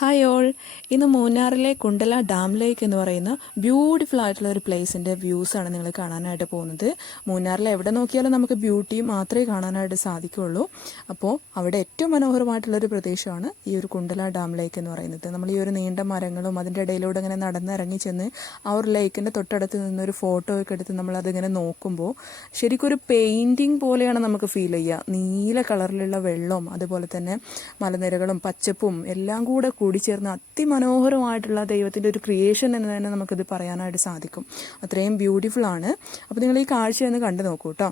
Hi all, ഇന്ന് മൂന്നാറിലെ Kundala dam ലേക്ക് എന്ന് പറയുന്ന ബ്യൂട്ടിഫുൾ ആയിട്ടുള്ള ഒരു പ്ലേസിൻ്റെ വ്യൂസാണ് നിങ്ങൾ കാണാനായിട്ട് പോകുന്നത്. മൂന്നാറിൽ എവിടെ നോക്കിയാലും നമുക്ക് ബ്യൂട്ടി മാത്രമേ കാണാനായിട്ട് സാധിക്കുകയുള്ളൂ. അപ്പോൾ അവിടെ ഏറ്റവും മനോഹരമായിട്ടുള്ളൊരു പ്രദേശമാണ് ഈ ഒരു കുണ്ടല ഡാം ലേക്ക് എന്ന് പറയുന്നത്. നമ്മൾ ഈ ഒരു നീണ്ട മരങ്ങളും അതിൻ്റെ ഇടയിലൂടെ ഇങ്ങനെ നടന്നിറങ്ങി ചെന്ന് ആ ഒരു ലേക്കിൻ്റെ തൊട്ടടുത്ത് നിന്നൊരു ഫോട്ടോ ഒക്കെ എടുത്ത് നമ്മളതിങ്ങനെ നോക്കുമ്പോൾ ശരിക്കും ഒരു പെയിൻറ്റിങ് പോലെയാണ് നമുക്ക് ഫീൽ ചെയ്യുക. നീല കളറിലുള്ള വെള്ളവും അതുപോലെ തന്നെ മലനിരകളും പച്ചപ്പും എല്ലാം കൂടി ചേർന്ന് അതിമനോഹരമായിട്ടുള്ള ദൈവത്തിൻ്റെ ഒരു ക്രിയേഷൻ എന്ന് തന്നെ നമുക്കിത് പറയാനായിട്ട് സാധിക്കും. അത്രയും ബ്യൂട്ടിഫുൾ ആണ്. അപ്പോൾ നിങ്ങൾ ഈ കാഴ്ച ഒന്ന് കണ്ടു നോക്കൂ കേട്ടോ.